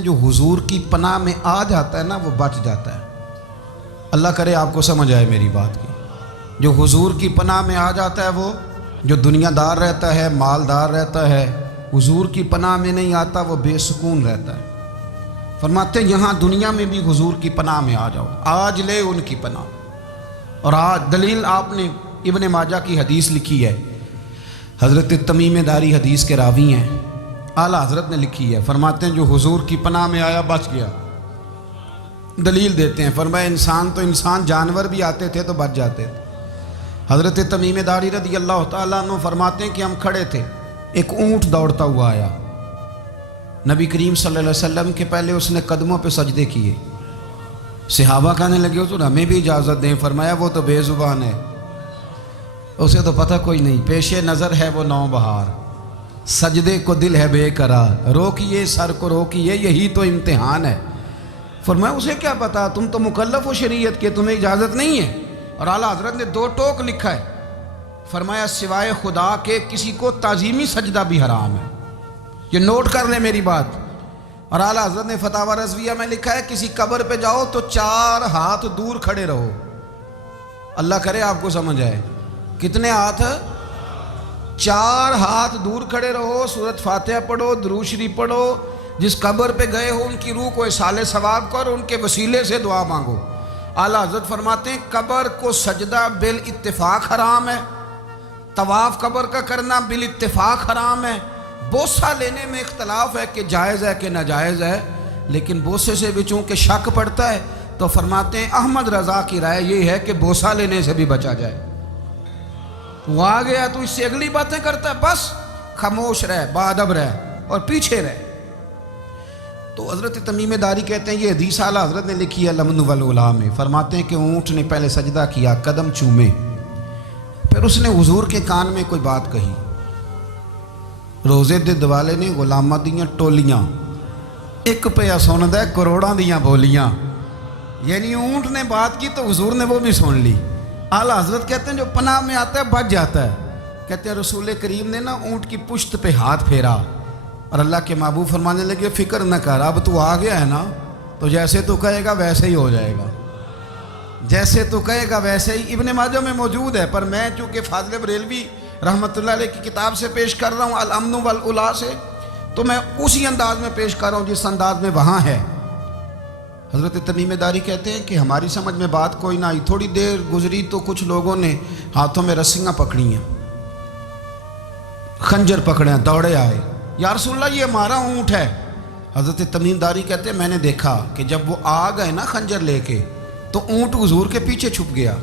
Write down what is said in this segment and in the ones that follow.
جو حضور کی پناہ میں آ جاتا ہے نا وہ بچ جاتا ہے۔ اللہ کرے آپ کو سمجھ آئے میری بات کی۔ جو حضور کی پناہ میں آ جاتا ہے وہ جو دنیا دار رہتا ہے، مالدار رہتا ہے، حضور کی پناہ میں نہیں آتا وہ بے سکون رہتا ہے۔ فرماتے ہیں یہاں دنیا میں بھی حضور کی پناہ میں آ جاؤ، آج لے ان کی پناہ۔ اور آج دلیل آپ نے ابن ماجہ کی حدیث لکھی ہے، حضرت تمیم داری حدیث کے راوی ہیں، اعلیٰ حضرت نے لکھی ہے، فرماتے ہیں جو حضور کی پناہ میں آیا بچ گیا۔ دلیل دیتے ہیں، فرمایا انسان جانور بھی آتے تھے تو بچ جاتے تھے۔ حضرت تمیم داری رضی اللہ تعالیٰ عنہ فرماتے ہیں کہ ہم کھڑے تھے، ایک اونٹ دوڑتا ہوا آیا، نبی کریم صلی اللہ علیہ وسلم کے پہلے اس نے قدموں پہ سجدے کیے۔ صحابہ کہنے لگے حضور ہمیں بھی اجازت دیں، فرمایا وہ تو بے زبان ہے، اسے تو پتہ کوئی نہیں، پیش نظر ہے وہ نو بہار، سجدے کو دل ہے بے قرار، روکیے سر کو روکیے یہی تو امتحان ہے۔ فرمایا اسے کیا پتا، تم تو مکلف ہو شریعت کے، تمہیں اجازت نہیں ہے۔ اور اعلیٰ حضرت نے 2 ٹوک لکھا ہے، فرمایا سوائے خدا کے کسی کو تعظیمی سجدہ بھی حرام ہے۔ یہ نوٹ کر لیں میری بات۔ اور اعلیٰ حضرت نے فتاوی رضویہ میں لکھا ہے کسی قبر پہ جاؤ تو 4 ہاتھ دور کھڑے رہو۔ اللہ کرے آپ کو سمجھ آئے، کتنے ہاتھ؟ 4 ہاتھ دور کھڑے رہو، سورۃ فاتحہ پڑھو، درود شریف پڑھو، جس قبر پہ گئے ہو ان کی روح کو اصال ثواب کرو، ان کے وسیلے سے دعا مانگو۔ اعلیٰ حضرت فرماتے ہیں قبر کو سجدہ بالاتفاق حرام ہے، طواف قبر کا کرنا بالاتفاق حرام ہے، بوسہ لینے میں اختلاف ہے کہ جائز ہے کہ ناجائز ہے، لیکن بوسے سے بھی چونکہ شک پڑتا ہے تو فرماتے ہیں احمد رضا کی رائے یہ ہے کہ بوسہ لینے سے بھی بچا جائے۔ وہ آ گیا تو اس سے اگلی باتیں کرتا ہے، بس خاموش رہ، باادب رہ اور پیچھے رہ۔ تو حضرت تمیم داری کہتے ہیں یہ حدیث اعلیٰ حضرت نے لکھی ہے لمن والعلا میں، فرماتے ہیں کہ اونٹ نے پہلے سجدہ کیا، قدم چومے، پھر اس نے حضور کے کان میں کوئی بات کہی۔ روزے دے دوالے نے غلامہ دیاں ٹولیاں، ایک پہ سندا ہے کروڑاں دیاں بولیاں، یعنی اونٹ نے بات کی تو حضور نے وہ بھی سن لی۔ اعلیٰ حضرت کہتے ہیں جو پناہ میں آتا ہے بچ جاتا ہے۔ کہتے ہیں رسول کریم نے نا اونٹ کی پشت پہ ہاتھ پھیرا اور اللہ کے محبوب فرمانے لگے فکر نہ کر، اب تو آ گیا ہے نا تو جیسے تو کہے گا ویسے ہی ہو جائے گا، جیسے تو کہے گا ویسے ہی۔ ابن ماجہ میں موجود ہے، پر میں چونکہ فاضل بریلوی رحمۃ اللہ علیہ کی کتاب سے پیش کر رہا ہوں الامن والعلا سے، تو میں اسی انداز میں پیش کر رہا ہوں جس انداز میں وہاں ہے۔ حضرت تمیم داری کہتے ہیں کہ ہماری سمجھ میں بات کوئی نہ آئی، تھوڑی دیر گزری تو کچھ لوگوں نے ہاتھوں میں رسیاں پکڑی ہیں، خنجر پکڑے ہیں، دوڑے آئے، یا رسول اللہ یہ ہمارا اونٹ ہے۔ حضرت تمیم داری کہتے ہیں میں نے دیکھا کہ جب وہ آ گئے نا خنجر لے کے تو اونٹ حضور کے پیچھے چھپ گیا۔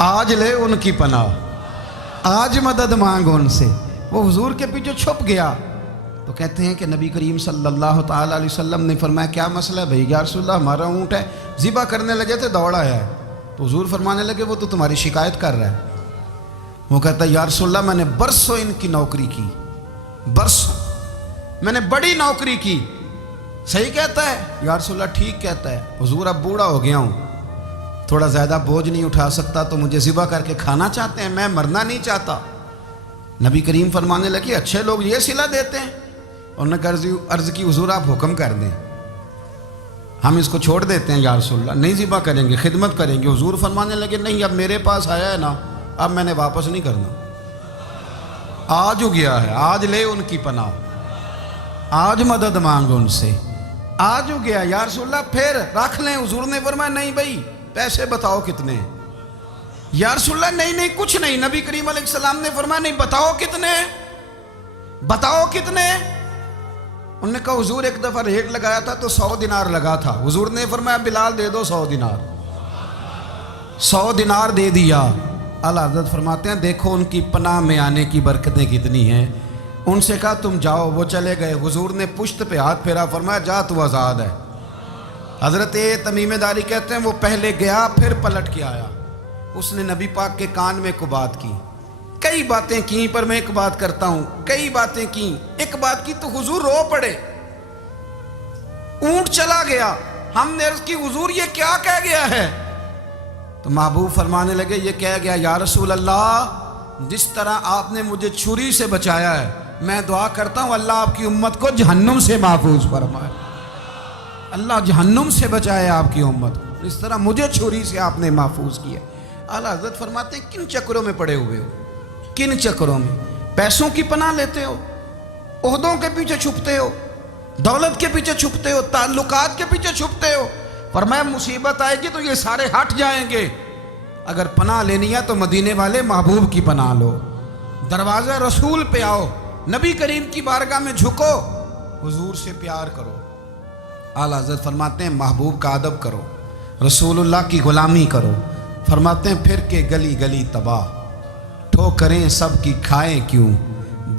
آج لے ان کی پناہ، آج مدد مانگ ان سے، وہ حضور کے پیچھے چھپ گیا۔ تو کہتے ہیں کہ نبی کریم صلی اللہ تعالیٰ علیہ وسلم نے فرمایا کیا مسئلہ ہے بھائی؟ یا رسول اللہ ہمارا اونٹ ہے، ذبح کرنے لگے تھے دوڑا ہے۔ تو حضور فرمانے لگے وہ تو تمہاری شکایت کر رہا ہے۔ وہ کہتا ہے یا رسول اللہ میں نے برسوں ان کی نوکری کی، برسوں میں نے بڑی نوکری کی۔ صحیح کہتا ہے یا رسول اللہ؟ ٹھیک کہتا ہے حضور، اب بوڑھا ہو گیا ہوں، تھوڑا زیادہ بوجھ نہیں اٹھا سکتا، تو مجھے ذبح کر کے کھانا چاہتے ہیں، میں مرنا نہیں چاہتا۔ نبی کریم فرمانے لگے اچھے لوگ یہ صلہ دیتے ہیں؟ انہوں نے عرض کی حضور آپ حکم کر دیں، ہم اس کو چھوڑ دیتے ہیں یا رسول اللہ، نہیں ذبح کریں گے، خدمت کریں گے۔ حضور فرمانے لگے نہیں، اب میرے پاس آیا ہے نا، اب میں نے واپس نہیں کرنا، آج ہو گیا ہے، آج لے ان کی پناہ، آج مدد مانگ ان سے، آج ہو گیا یا رسول اللہ پھر رکھ لیں۔ حضور نے فرمایا نہیں بھائی پیسے بتاؤ کتنے؟ یا رسول اللہ نہیں کچھ نہیں۔ نبی کریم علیہ السلام نے فرمایا نہیں بتاؤ کتنے، بتاؤ کتنے؟ انہوں نے کہا حضور ایک دفعہ ریٹ لگایا تھا تو 100 دینار لگا تھا۔ حضور نے فرمایا بلال دے دو 100 دینار، 100 دینار دے دیا۔ اعلیٰ حضرت فرماتے ہیں دیکھو ان کی پناہ میں آنے کی برکتیں کتنی ہیں۔ ان سے کہا تم جاؤ، وہ چلے گئے۔ حضور نے پشت پہ ہاتھ پھیرا، فرمایا جا تو آزاد ہے۔ حضرت تمیم داری کہتے ہیں وہ پہلے گیا پھر پلٹ کے آیا، اس نے نبی پاک کے کان میں کو بات کی، کئی باتیں کی، پر میں ایک بات کرتا ہوں، کئی باتیں کی، ایک بات کی تو حضور رو پڑے۔ اونٹ چلا گیا، ہم نے عرض کی حضور یہ کیا کہہ گیا ہے؟ تو محبوب فرمانے لگے یہ کہہ گیا یا رسول اللہ جس طرح آپ نے مجھے چھری سے بچایا ہے میں دعا کرتا ہوں اللہ آپ کی امت کو جہنم سے محفوظ فرمائے، اللہ جہنم سے بچائے آپ کی امت کو، اس طرح مجھے چھری سے آپ نے محفوظ کیا۔ اعلیٰ حضرت فرماتے ہیں کن چکروں میں پڑے ہوئے ہو، کن چکروں میں؟ پیسوں کی پناہ لیتے ہو، عہدوں کے پیچھے چھپتے ہو، دولت کے پیچھے چھپتے ہو، تعلقات کے پیچھے چھپتے ہو، فرمایا مصیبت آئے گی تو یہ سارے ہٹ جائیں گے۔ اگر پناہ لینی ہے تو مدینے والے محبوب کی پناہ لو، دروازہ رسول پہ آؤ، نبی کریم کی بارگاہ میں جھکو، حضور سے پیار کرو۔ اعلیٰ حضرت فرماتے ہیں محبوب کا ادب کرو، رسول اللہ کی غلامی کرو۔ فرماتے ہیں پھر کے گلی گلی تباہ، ٹھوکریں سب کی کھائیں کیوں،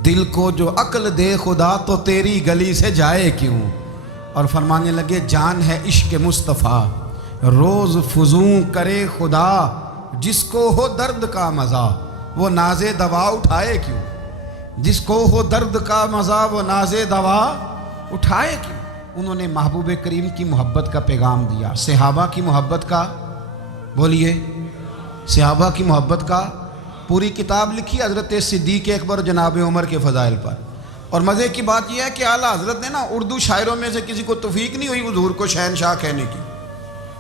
دل کو جو عقل دے خدا تو تیری گلی سے جائے کیوں۔ اور فرمانے لگے جان ہے عشق مصطفیٰ، روز فزوں کرے خدا، جس کو ہو درد کا مزہ وہ ناز دوا اٹھائے کیوں، جس کو ہو درد کا مزہ وہ ناز دوا اٹھائے کیوں۔ انہوں نے محبوب کریم کی محبت کا پیغام دیا، صحابہ کی محبت کا، بولیے صحابہ کی محبت کا پوری کتاب لکھی حضرت صدیق اکبر جناب عمر کے فضائل پر۔ اور مزے کی بات یہ ہے کہ اعلیٰ حضرت نے نا اردو شاعروں میں سے کسی کو توفیق نہیں ہوئی حضور کو شہنشاہ کہنے کی،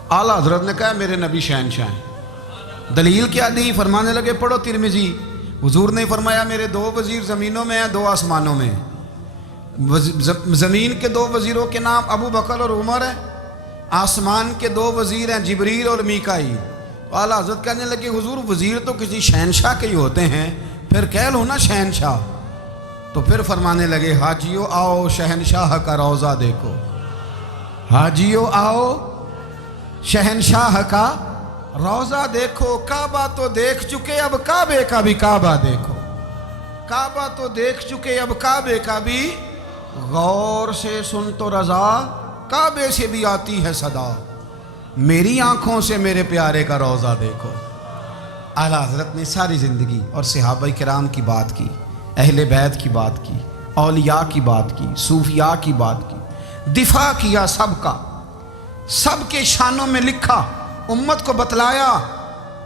اعلیٰ حضرت نے کہا میرے نبی شہنشاہ ہیں۔ دلیل کیا دی؟ فرمانے لگے پڑھو ترمذی، حضور نے فرمایا میرے دو وزیر زمینوں میں ہیں، دو آسمانوں میں ہیں۔ زمین کے دو وزیروں کے نام ابو بکر اور عمر ہیں، آسمان کے دو وزیر ہیں جبریل اور میکائیل۔ اعلیٰ حضرت کہنے لگے حضور وزیر تو کسی شہنشاہ کے ہی ہوتے ہیں، پھر کہہ لو نا شہنشاہ۔ تو پھر فرمانے لگے حاجیو آؤ شہنشاہ کا روضہ دیکھو، حاجیو آؤ شہنشاہ کا روضہ دیکھو، کعبہ تو دیکھ چکے اب کعبے کا بھی کعبہ دیکھو، کعبہ تو دیکھ چکے اب کعبے کا بھی، غور سے سن تو رضا کعبے سے بھی آتی ہے صدا، میری آنکھوں سے میرے پیارے کا روضہ دیکھو۔ اعلیٰ حضرت نے ساری زندگی اور صحابہ کرام کی بات کی، اہل بیت کی بات کی، اولیاء کی بات کی، صوفیاء کی بات کی، دفاع کیا سب کا، سب کے شانوں میں لکھا، امت کو بتلایا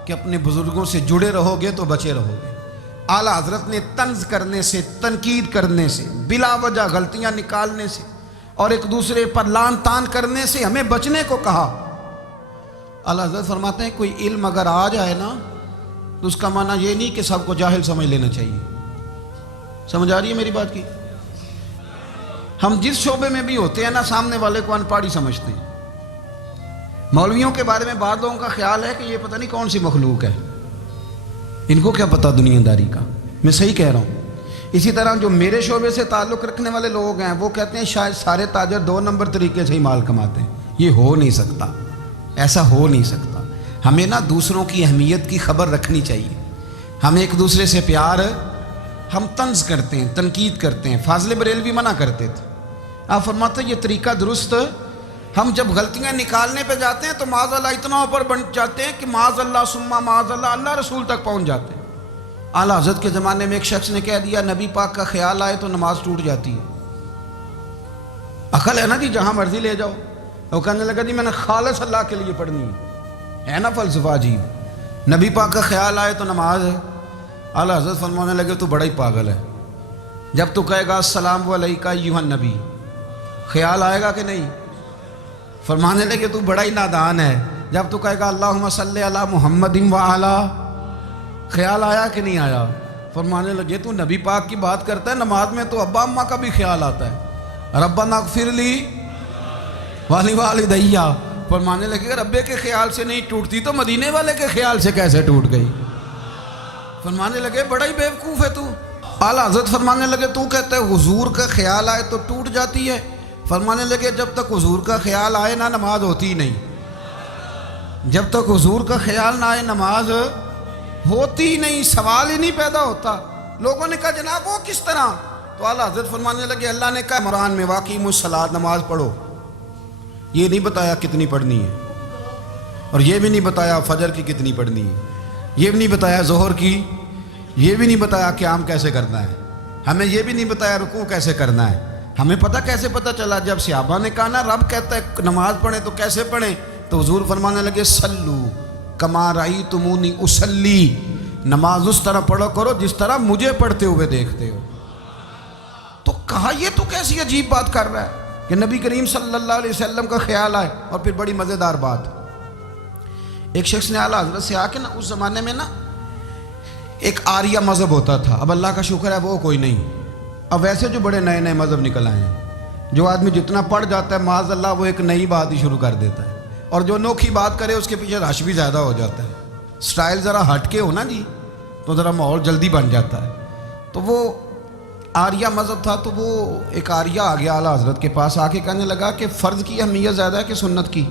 کہ اپنے بزرگوں سے جڑے رہو گے تو بچے رہو گے۔ اعلیٰ حضرت نے طنز کرنے سے، تنقید کرنے سے، بلا وجہ غلطیاں نکالنے سے اور ایک دوسرے پر لان تان کرنے سے ہمیں بچنے کو کہا۔ اعلیٰ حضرت فرماتے ہیں کوئی علم اگر آ جائے نا تو اس کا معنی یہ نہیں کہ سب کو جاہل سمجھ لینا چاہیے۔ سمجھ آ رہی ہے میری بات کی؟ ہم جس شعبے میں بھی ہوتے ہیں نا سامنے والے کو ان پڑھ ہی سمجھتے ہیں۔ مولویوں کے بارے میں بعض لوگوں کا خیال ہے کہ یہ پتہ نہیں کون سی مخلوق ہے، ان کو کیا پتہ دنیا داری کا۔ میں صحیح کہہ رہا ہوں۔ اسی طرح جو میرے شعبے سے تعلق رکھنے والے لوگ ہیں وہ کہتے ہیں شاید سارے تاجر دو نمبر طریقے سے ہی مال کماتے ہیں۔ یہ ہو نہیں سکتا، ایسا ہو نہیں سکتا۔ ہمیں نا دوسروں کی اہمیت کی خبر رکھنی چاہیے، ہم ایک دوسرے سے پیار، ہم طنز کرتے ہیں، تنقید کرتے ہیں۔ فاضل بریلوی منع کرتے تھے، آپ فرماتے ہیں یہ طریقہ درست، ہم جب غلطیاں نکالنے پہ جاتے ہیں تو معاذ اللہ اتنا اوپر بن جاتے ہیں کہ معاذ اللہ ثم معاذ اللہ، اللہ رسول تک پہنچ جاتے ہیں۔ اعلیٰ حضرت کے زمانے میں ایک شخص نے کہہ دیا نبی پاک کا خیال آئے تو نماز ٹوٹ جاتی ہے۔ عقل ہے نا جی، جہاں مرضی لے جاؤ۔ وہ کہنے لگا جی میں نے خالص اللہ کے لیے پڑھنی ہے نا فلسفہ عجیب، نبی پاک کا خیال آئے تو نماز ہے۔ اعلیٰ حضرت فرمانے لگے تو بڑا ہی پاگل ہے، جب تو کہے گا السلام علیکہ ایھا النبی، خیال آئے گا کہ نہیں؟ فرمانے لگے تو بڑا ہی نادان ہے، جب تو کہے گا اللہم صلی علی محمد وعلی، خیال آیا کہ نہیں آیا؟ فرمانے لگے تو نبی پاک کی بات کرتا ہے، نماز میں تو ابا اماں کا بھی خیال آتا ہے، ربنا اغفر لی ولوالدیّ۔ فرمانے لگے ربے کے خیال سے نہیں ٹوٹتی تو مدینے والے کے خیال سے کیسے ٹوٹ گئی؟ فرمانے لگے بڑا ہی بیوقوف ہے تو۔ اعلیٰ حضرت فرمانے لگے تو کہتا ہے حضور کا خیال آئے تو ٹوٹ جاتی ہے۔ فرمانے لگے جب تک حضور کا خیال آئے نہ نماز ہوتی نہیں، جب تک حضور کا خیال نہ آئے نماز ہوتی نہیں، سوال ہی نہیں پیدا ہوتا۔ لوگوں نے کہا جناب وہ کس طرح؟ تو اعلیٰ حضرت فرمانے لگے اللہ نے کہا قرآن میں واقعی الصلاۃ، نماز پڑھو، یہ نہیں بتایا کتنی پڑھنی ہے، اور یہ بھی نہیں بتایا فجر کی کتنی پڑھنی ہے، یہ بھی نہیں بتایا ظہر کی، یہ بھی نہیں بتایا قیام کیسے کرنا ہے، ہمیں یہ بھی نہیں بتایا رکوع کیسے کرنا ہے۔ ہمیں پتہ کیسے پتہ چلا؟ جب صحابہ نے کہا نا رب کہتا ہے نماز پڑھیں تو کیسے پڑھیں، تو حضور فرمانے لگے سلو کما رأیتمونی اصلی، نماز اس طرح پڑھو کرو جس طرح مجھے پڑھتے ہوئے دیکھتے ہو۔ کہا یہ تو کیسی عجیب بات کر رہا ہے کہ نبی کریم صلی اللہ علیہ وسلم کا خیال آئے. اور پھر بڑی مزیدار بات, ایک شخص نے اعلیٰ حضرت سے آ کے نا, اس زمانے میں نا ایک آریہ مذہب ہوتا تھا, اب اللہ کا شکر ہے وہ کوئی نہیں, اب ویسے جو بڑے نئے نئے مذہب نکل آئے ہیں, جو آدمی جتنا پڑھ جاتا ہے معاذ اللہ وہ ایک نئی بات ہی شروع کر دیتا ہے, اور جو انوکھی بات کرے اس کے پیچھے رش بھی زیادہ ہو جاتا ہے. سٹائل ذرا ہٹ کے ہو نا جی تو ذرا ماحول جلدی بن جاتا ہے. تو وہ آریہ مذہب تھا, تو وہ ایک آریہ آ گیا اعلیٰ حضرت کے پاس, آ کے کہنے لگا کہ فرض کی اہمیت زیادہ ہے کہ سنت کی؟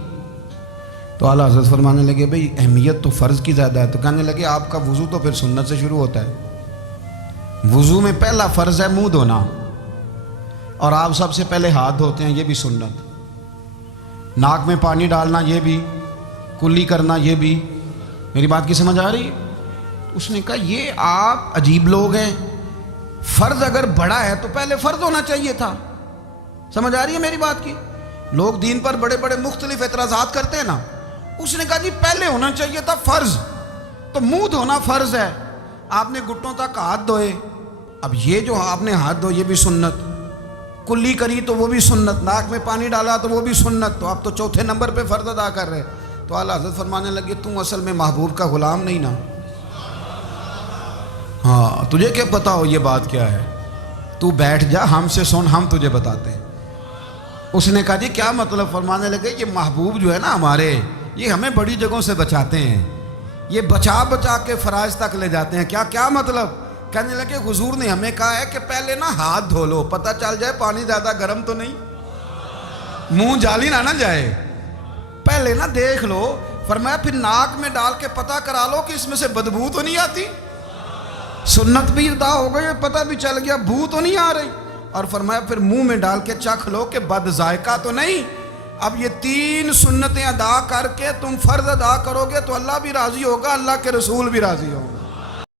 تو اعلیٰ حضرت فرمانے لگے بھئی اہمیت تو فرض کی زیادہ ہے. تو کہنے لگے آپ کا وضو تو پھر سنت سے شروع ہوتا ہے, وضو میں پہلا فرض ہے منہ دھونا, اور آپ سب سے پہلے ہاتھ دھوتے ہیں, یہ بھی سنت. ناک میں پانی ڈالنا یہ بھی, کلی کرنا یہ بھی. میری بات کی سمجھ آ رہی ہے؟ اس نے کہا یہ آپ عجیب لوگ ہیں, فرض اگر بڑا ہے تو پہلے فرض ہونا چاہیے تھا. سمجھ آ رہی ہے میری بات کی؟ لوگ دین پر بڑے بڑے مختلف اعتراضات کرتے ہیں نا. اس نے کہا جی پہلے ہونا چاہیے تھا فرض, تو منہ دھونا فرض ہے, آپ نے گھٹنوں تک ہاتھ دھوئے, اب یہ جو آپ نے ہاتھ دھو یہ بھی سنت, کلی کری تو وہ بھی سنت, ناک میں پانی ڈالا تو وہ بھی سنت, تو آپ تو چوتھے نمبر پہ فرض ادا کر رہے. تو اعلیٰ حضرت فرمانے لگے تم اصل میں محبوب کا غلام نہیں نا. ہاں تجھے کیا پتا ہو یہ بات کیا ہے, تو بیٹھ جا ہم سے سن, ہم تجھے بتاتے ہیں. اس نے کہا جی کیا مطلب؟ فرمانے لگے یہ محبوب جو ہے نا ہمارے, یہ ہمیں بڑی جگہوں سے بچاتے ہیں, یہ بچا بچا کے فرائض تک لے جاتے ہیں. کیا مطلب؟ کہنے لگے حضور نے ہمیں کہا ہے کہ پہلے نا ہاتھ دھو لو, پتہ چل جائے پانی زیادہ گرم تو نہیں, منہ جالی نہ جائے, پہلے نا دیکھ لو. فرمایا پھر ناک میں ڈال کے پتہ کرا لو کہ اس میں سے بدبو تو نہیں آتی. سنت بھی ادا ہو گئی, پتہ بھی چل گیا بو تو نہیں آ رہی. اور فرمایا پھر منہ میں ڈال کے چکھ لو کہ بد ذائقہ تو نہیں. اب یہ 3 سنتیں ادا کر کے تم فرض ادا کرو گے تو اللہ بھی راضی ہوگا, اللہ کے رسول بھی راضی ہوگا.